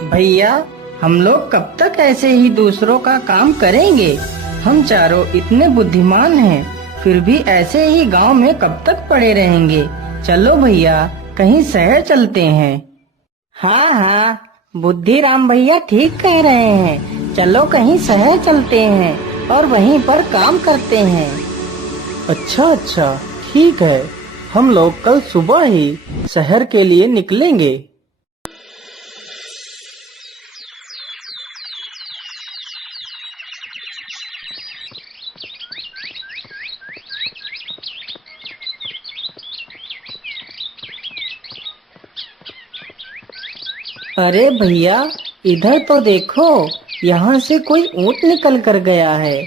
भैया, हम लोग कब तक ऐसे ही दूसरों का काम करेंगे? हम चारों इतने बुद्धिमान हैं, फिर भी ऐसे ही गांव में कब तक पड़े रहेंगे? चलो भैया, कहीं शहर चलते हैं। हाँ हाँ, बुद्धिराम भैया ठीक कह रहे हैं। चलो कहीं शहर चलते हैं और वहीं पर काम करते हैं। अच्छा अच्छा, ठीक है। हम लोग कल सुबह ही शहर के लिए निकलेंगे। अरे भैया, इधर तो देखो, यहाँ से कोई ऊँट निकल कर गया है।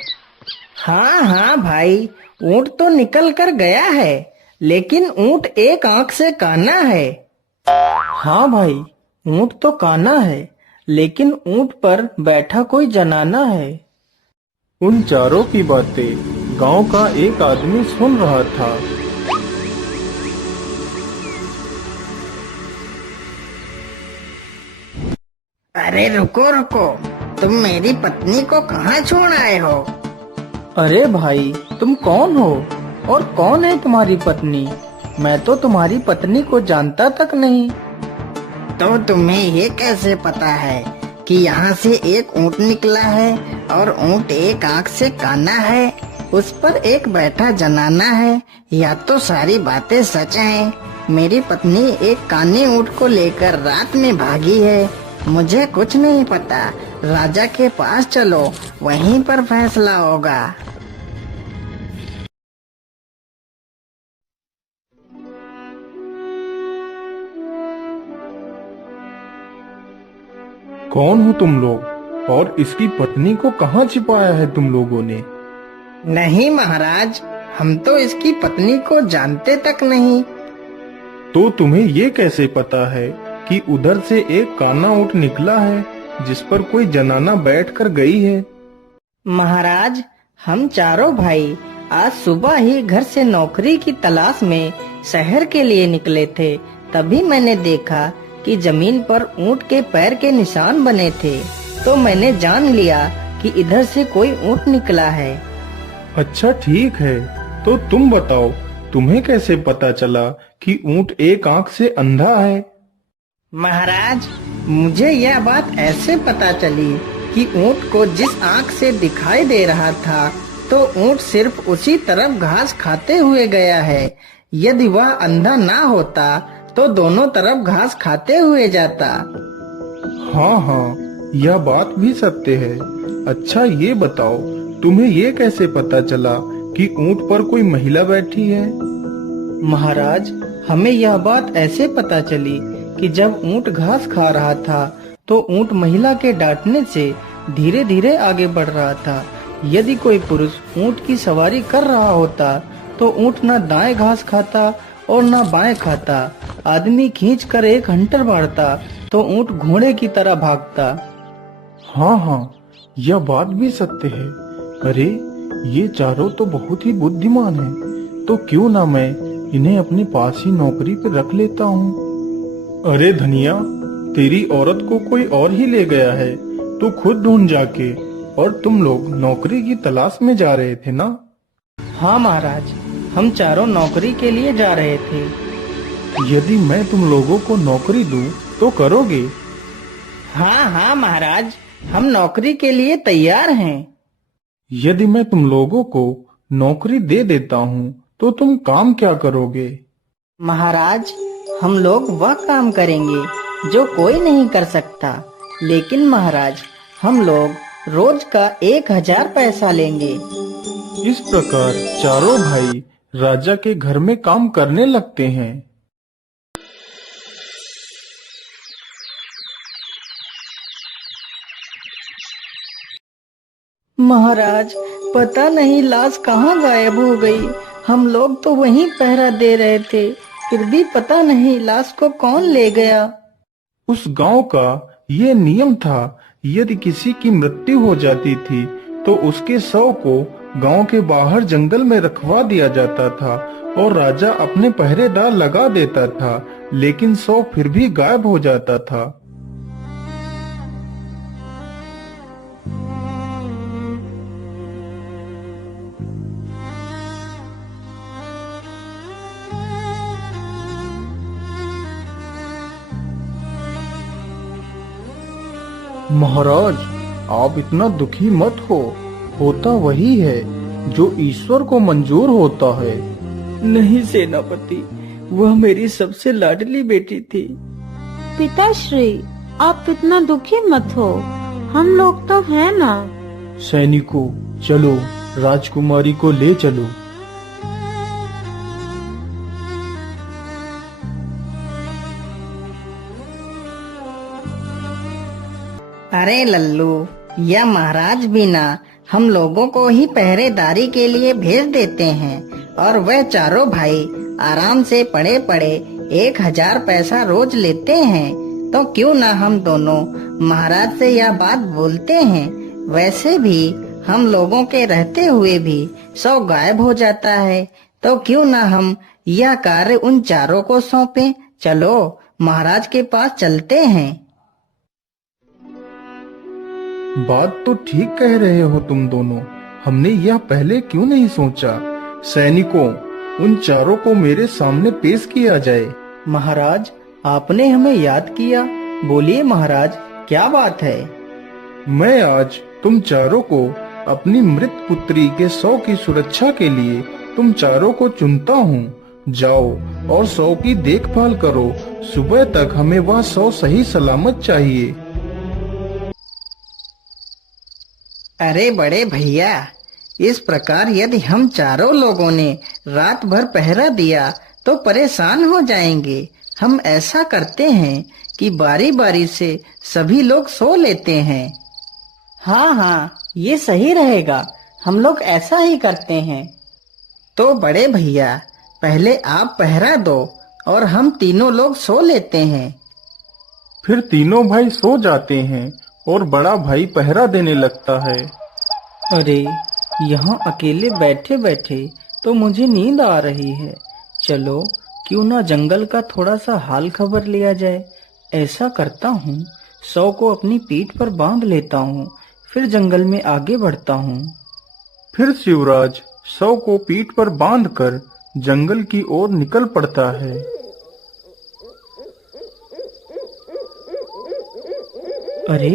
हाँ हाँ भाई, ऊँट तो निकल कर गया है, लेकिन ऊँट एक आंख से काना है। हाँ भाई, ऊँट तो काना है, लेकिन ऊँट पर बैठा कोई जनाना है। उन चारों की बातें गांव का एक आदमी सुन रहा था। अरे रुको रुको, तुम मेरी पत्नी को कहाँ छोड़ आए हो? अरे भाई, तुम कौन हो और कौन है तुम्हारी पत्नी? मैं तो तुम्हारी पत्नी को जानता तक नहीं। तो तुम्हें ये कैसे पता है कि यहाँ से एक ऊँट निकला है और ऊँट एक आंख से काना है, उस पर एक बैठा जनाना है? या तो सारी बातें सच हैं। मेरी पत्नी एक काने ऊँट को लेकर रात में भागी है। मुझे कुछ नहीं पता। राजा के पास चलो, वहीं पर फैसला होगा। कौन हो तुम लोग और इसकी पत्नी को कहाँ छिपाया है तुम लोगों ने? नहीं महाराज, हम तो इसकी पत्नी को जानते तक नहीं। तो तुम्हें ये कैसे पता है कि उधर से एक काना ऊँट निकला है जिस पर कोई जनाना बैठकर गई है? महाराज, हम चारों भाई आज सुबह ही घर से नौकरी की तलाश में शहर के लिए निकले थे। तभी मैंने देखा कि जमीन पर ऊँट के पैर के निशान बने थे, तो मैंने जान लिया कि इधर से कोई ऊँट निकला है। अच्छा ठीक है, तो तुम बताओ, तुम्हें कैसे पता चला कि ऊँट एक आंख से अंधा है? महाराज, मुझे यह बात ऐसे पता चली कि ऊँट को जिस आँख से दिखाई दे रहा था, तो ऊँट सिर्फ उसी तरफ घास खाते हुए गया है। यदि वह अंधा ना होता तो दोनों तरफ घास खाते हुए जाता। हाँ हाँ, यह बात भी सत्य है। अच्छा ये बताओ, तुम्हें ये कैसे पता चला कि ऊँट पर कोई महिला बैठी है? महाराज, हमें यह बात ऐसे पता चली कि जब ऊँट घास खा रहा था तो ऊँट महिला के डांटने से धीरे धीरे आगे बढ़ रहा था। यदि कोई पुरुष ऊँट की सवारी कर रहा होता तो ऊँट न दाएं घास खाता और न बाएं खाता। आदमी खींच कर एक हंटर मारता तो ऊँट घोड़े की तरह भागता। हाँ हाँ, यह बात भी सत्य है। अरे, ये चारों तो बहुत ही बुद्धिमान हैं, तो क्यों ना मैं इन्हें अपने पास ही नौकरी पर रख लेता हूँ। अरे धनिया, तेरी औरत को कोई और ही ले गया है, तू खुद ढूंढ जाके। और तुम लोग नौकरी की तलाश में जा रहे थे ना? हाँ महाराज, हम चारों नौकरी के लिए जा रहे थे। यदि मैं तुम लोगों को नौकरी दूं तो करोगे? हाँ हाँ महाराज, हम नौकरी के लिए तैयार हैं। यदि मैं तुम लोगों को नौकरी दे देता हूँ तो तुम काम क्या करोगे? महाराज, हम लोग वह काम करेंगे जो कोई नहीं कर सकता। लेकिन महाराज, हम लोग रोज का 1000 पैसा लेंगे। इस प्रकार चारों भाई राजा के घर में काम करने लगते हैं। महाराज, पता नहीं लाश कहाँ गायब हो गई। हम लोग तो वहीं पहरा दे रहे थे, फिर भी पता नहीं लाश को कौन ले गया। उस गांव का ये नियम था, यदि किसी की मृत्यु हो जाती थी तो उसके शव को गांव के बाहर जंगल में रखवा दिया जाता था और राजा अपने पहरेदार लगा देता था, लेकिन शव फिर भी गायब हो जाता था। महाराज, आप इतना दुखी मत हो। होता वही है जो ईश्वर को मंजूर होता है। नहीं सेनापति, वह मेरी सबसे लाडली बेटी थी। पिताश्री, आप इतना दुखी मत हो, हम लोग तो हैं ना। सैनिकों, चलो राजकुमारी को ले चलो। अरे लल्लू, यह महाराज भी ना हम लोगों को ही पहरेदारी के लिए भेज देते हैं, और वह चारों भाई आराम से पड़े पड़े 1000 पैसा रोज लेते हैं। तो क्यों ना हम दोनों महाराज से यह बात बोलते हैं। वैसे भी हम लोगों के रहते हुए भी 100 गायब हो जाता है, तो क्यों ना हम यह कार्य उन चारों को सौंपें। चलो महाराज के पास चलते हैं। बात तो ठीक कह रहे हो तुम दोनों, हमने यह पहले क्यों नहीं सोचा। सैनिकों, उन चारों को मेरे सामने पेश किया जाए। महाराज, आपने हमें याद किया। बोलिए महाराज, क्या बात है। मैं आज तुम चारों को अपनी मृत पुत्री के 100 की सुरक्षा के लिए तुम चारों को चुनता हूँ। जाओ और 100 की देखभाल करो। सुबह तक हमें वह 100 सही सलामत चाहिए। अरे बड़े भैया, इस प्रकार यदि हम चारों लोगों ने रात भर पहरा दिया तो परेशान हो जाएंगे। हम ऐसा करते हैं कि बारी बारी से सभी लोग सो लेते हैं। हाँ हाँ, ये सही रहेगा। हम लोग ऐसा ही करते हैं। तो बड़े भैया, पहले आप पहरा दो और हम तीनों लोग सो लेते हैं। फिर तीनों भाई सो जाते हैं और बड़ा भाई पहरा देने लगता है। अरे, यहाँ अकेले बैठे बैठे तो मुझे नींद आ रही है। चलो क्यों ना जंगल का थोड़ा सा हाल खबर लिया जाए। ऐसा करता हूँ, 100 को अपनी पीठ पर बांध लेता हूँ, फिर जंगल में आगे बढ़ता हूँ। फिर शिवराज 100 को पीठ पर बांधकर जंगल की ओर निकल पड़ता है। अरे,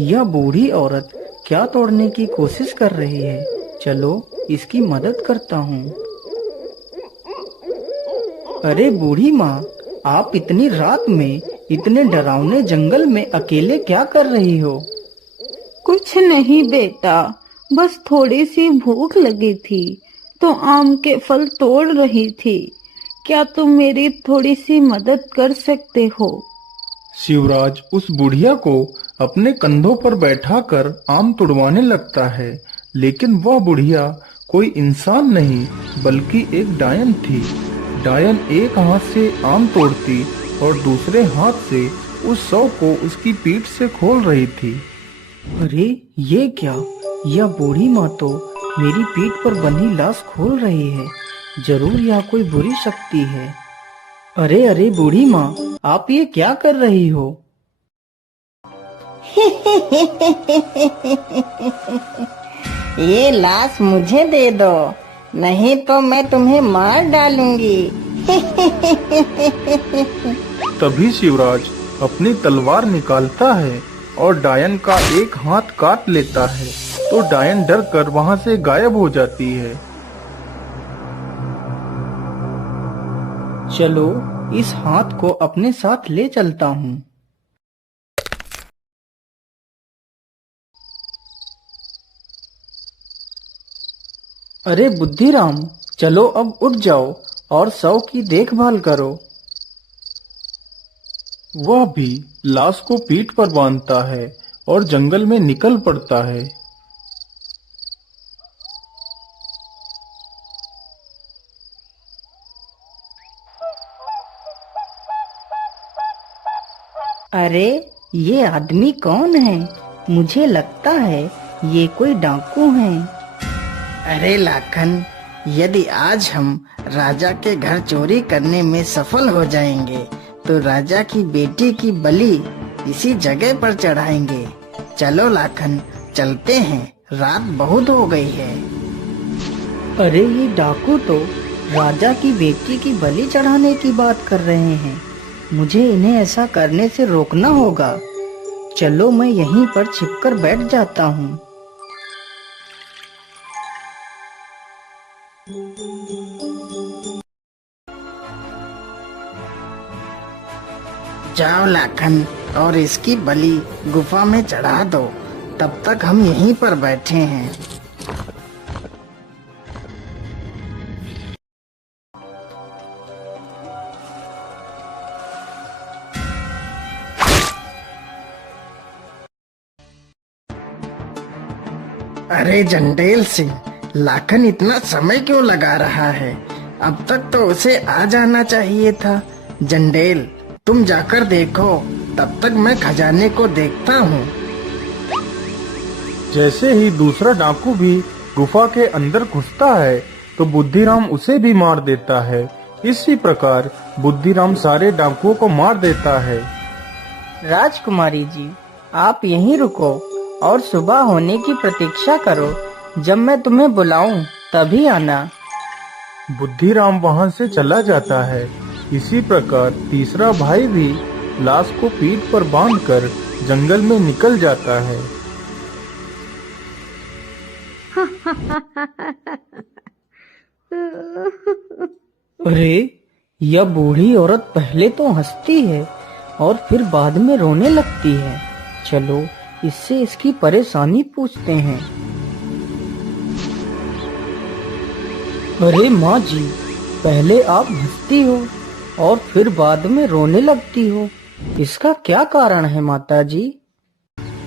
यह बूढ़ी औरत क्या तोड़ने की कोशिश कर रही है। चलो इसकी मदद करता हूँ। अरे बूढ़ी माँ, आप इतनी रात में इतने डरावने जंगल में अकेले क्या कर रही हो। कुछ नहीं बेटा, बस थोड़ी सी भूख लगी थी तो आम के फल तोड़ रही थी। क्या तुम मेरी थोड़ी सी मदद कर सकते हो। शिवराज उस बुढ़िया को अपने कंधों पर बैठाकर आम तुड़वाने लगता है, लेकिन वह बुढ़िया कोई इंसान नहीं बल्कि एक डायन थी। डायन एक हाथ से आम तोड़ती और दूसरे हाथ से उस 100 को उसकी पीठ से खोल रही थी। अरे ये क्या, यह बूढ़ी माँ तो मेरी पीठ पर बंधी लाश खोल रही है। जरूर यह कोई बुरी शक्ति है। अरे अरे बूढ़ी माँ, आप ये क्या कर रही हो। ये लाश मुझे दे दो, नहीं तो मैं तुम्हें मार डालूंगी। तभी शिवराज अपनी तलवार निकालता है और डायन का एक हाथ काट लेता है, तो डायन डर कर वहाँ से गायब हो जाती है। चलो इस हाथ को अपने साथ ले चलता हूँ। अरे बुद्धिराम, चलो अब उठ जाओ और 100 की देखभाल करो। वह भी लाश को पीठ पर बांधता है और जंगल में निकल पड़ता है। अरे ये आदमी कौन है। मुझे लगता है ये कोई डाकू है। अरे लाखन, यदि आज हम राजा के घर चोरी करने में सफल हो जाएंगे तो राजा की बेटी की बलि इसी जगह पर चढ़ाएंगे। चलो लाखन, चलते हैं, रात बहुत हो गई है। अरे ये डाकू तो राजा की बेटी की बलि चढ़ाने की बात कर रहे हैं। मुझे इन्हें ऐसा करने से रोकना होगा। चलो मैं यहीं पर छिपकर बैठ जाता हूँ। जाओ लाखन, और इसकी बलि गुफा में चढ़ा दो। तब तक हम यहीं पर बैठे हैं। अरे जंडेल सिंह, लाखन इतना समय क्यों लगा रहा है? अब तक तो उसे आ जाना चाहिए था। जंडेल, तुम जाकर देखो, तब तक मैं खजाने को देखता हूँ। जैसे ही दूसरा डाकू भी गुफा के अंदर घुसता है तो बुद्धिराम उसे भी मार देता है। इसी प्रकार बुद्धिराम सारे डाकुओं को मार देता है। राजकुमारी जी, आप यहीं रुको और सुबह होने की प्रतीक्षा करो। जब मैं तुम्हें बुलाऊं तभी आना। बुद्धिराम वहां से चला जाता है। इसी प्रकार तीसरा भाई भी लाश को पीठ पर बांधकर जंगल में निकल जाता है। अरे, यह बूढ़ी औरत पहले तो हंसती है और फिर बाद में रोने लगती है। चलो इससे इसकी परेशानी पूछते हैं। अरे माँ जी, पहले आप हंसती हो और फिर बाद में रोने लगती हो, इसका क्या कारण है माता जी?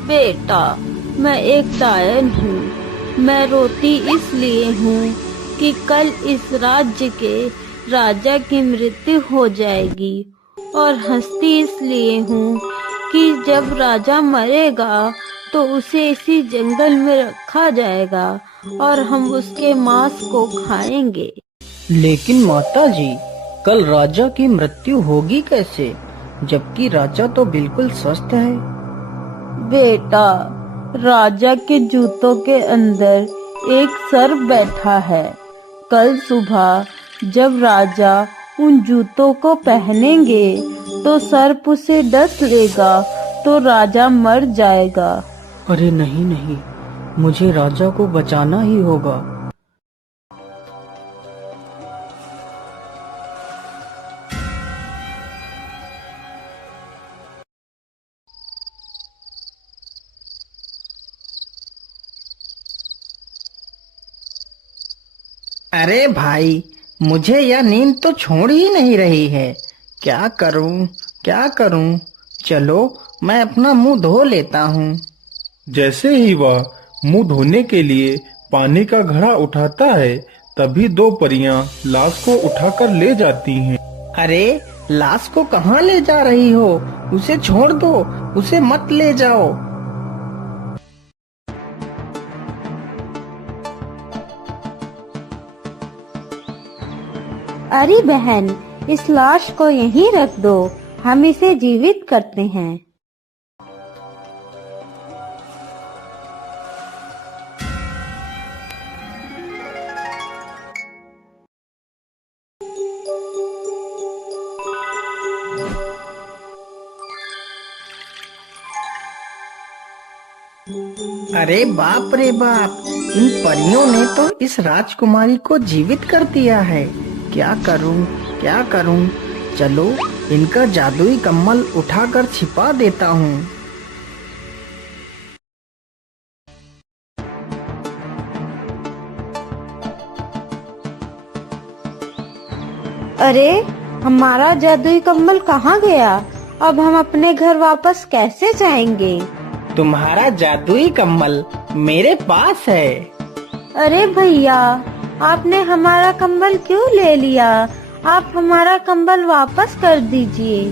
बेटा, मैं एक डायन हूँ। मैं रोती इसलिए हूँ कि कल इस राज्य के राजा की मृत्यु हो जाएगी, और हंसती इसलिए हूँ कि जब राजा मरेगा तो उसे इसी जंगल में रखा जाएगा और हम उसके मांस को खाएंगे। लेकिन माता जी, कल राजा की मृत्यु होगी कैसे, जबकि राजा तो बिल्कुल स्वस्थ है? बेटा, राजा के जूतों के अंदर एक सर्प बैठा है। कल सुबह जब राजा उन जूतों को पहनेंगे तो सर्प उसे डस लेगा तो राजा मर जाएगा। अरे नहीं नहीं, मुझे राजा को बचाना ही होगा। अरे भाई, मुझे यह नींद तो छोड़ ही नहीं रही है। क्या करूं, क्या करूं? चलो मैं अपना मुंह धो लेता हूँ। जैसे ही वह मुंह धोने के लिए पानी का घड़ा उठाता है, तभी दो परियां लाश को उठाकर ले जाती हैं। अरे, लाश को कहाँ ले जा रही हो? उसे छोड़ दो, उसे मत ले जाओ। अरे बहन, इस लाश को यहीं रख दो, हम इसे जीवित करते हैं। अरे बाप रे बाप, इन परियों ने तो इस राजकुमारी को जीवित कर दिया है। क्या करूं, क्या करूं? चलो इनका जादुई कम्बल उठाकर छिपा देता हूँ। अरे, हमारा जादुई कम्बल कहाँ गया? अब हम अपने घर वापस कैसे जाएंगे? तुम्हारा जादुई कम्बल मेरे पास है। अरे भैया, आपने हमारा कंबल क्यों ले लिया? आप हमारा कंबल वापस कर दीजिए।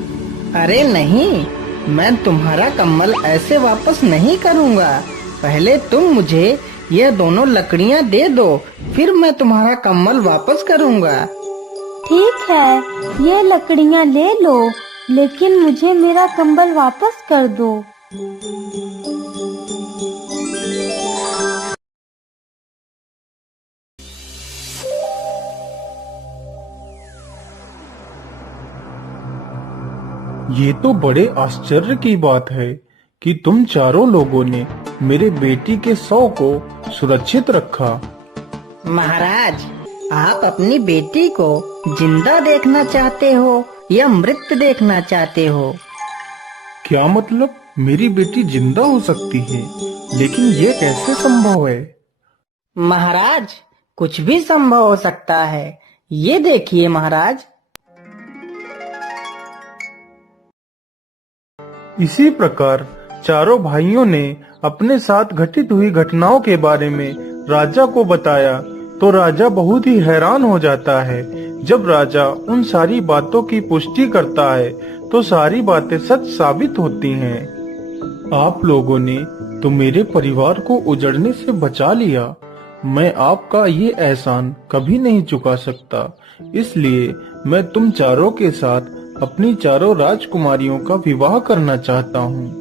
अरे नहीं, मैं तुम्हारा कम्बल ऐसे वापस नहीं करूँगा। पहले तुम मुझे ये दोनों लकड़ियाँ दे दो, फिर मैं तुम्हारा कम्बल वापस करूँगा। ठीक है, ये लकड़ियाँ ले लो, लेकिन मुझे मेरा कंबल वापस कर दो। ये तो बड़े आश्चर्य की बात है कि तुम चारों लोगों ने मेरे बेटी के शव को सुरक्षित रखा। महाराज, आप अपनी बेटी को जिंदा देखना चाहते हो या मृत देखना चाहते हो? क्या मतलब? मेरी बेटी जिंदा हो सकती है, लेकिन ये कैसे संभव है? महाराज, कुछ भी संभव हो सकता है। ये देखिए महाराज। इसी प्रकार चारों भाइयों ने अपने साथ घटित हुई घटनाओं के बारे में राजा को बताया, तो राजा बहुत ही हैरान हो जाता है। जब राजा उन सारी बातों की पुष्टि करता है तो सारी बातें सच साबित होती हैं। आप लोगों ने तो मेरे परिवार को उजड़ने से बचा लिया। मैं आपका ये एहसान कभी नहीं चुका सकता, इसलिए मैं तुम चारों के साथ अपनी चारों राजकुमारियों का विवाह करना चाहता हूँ।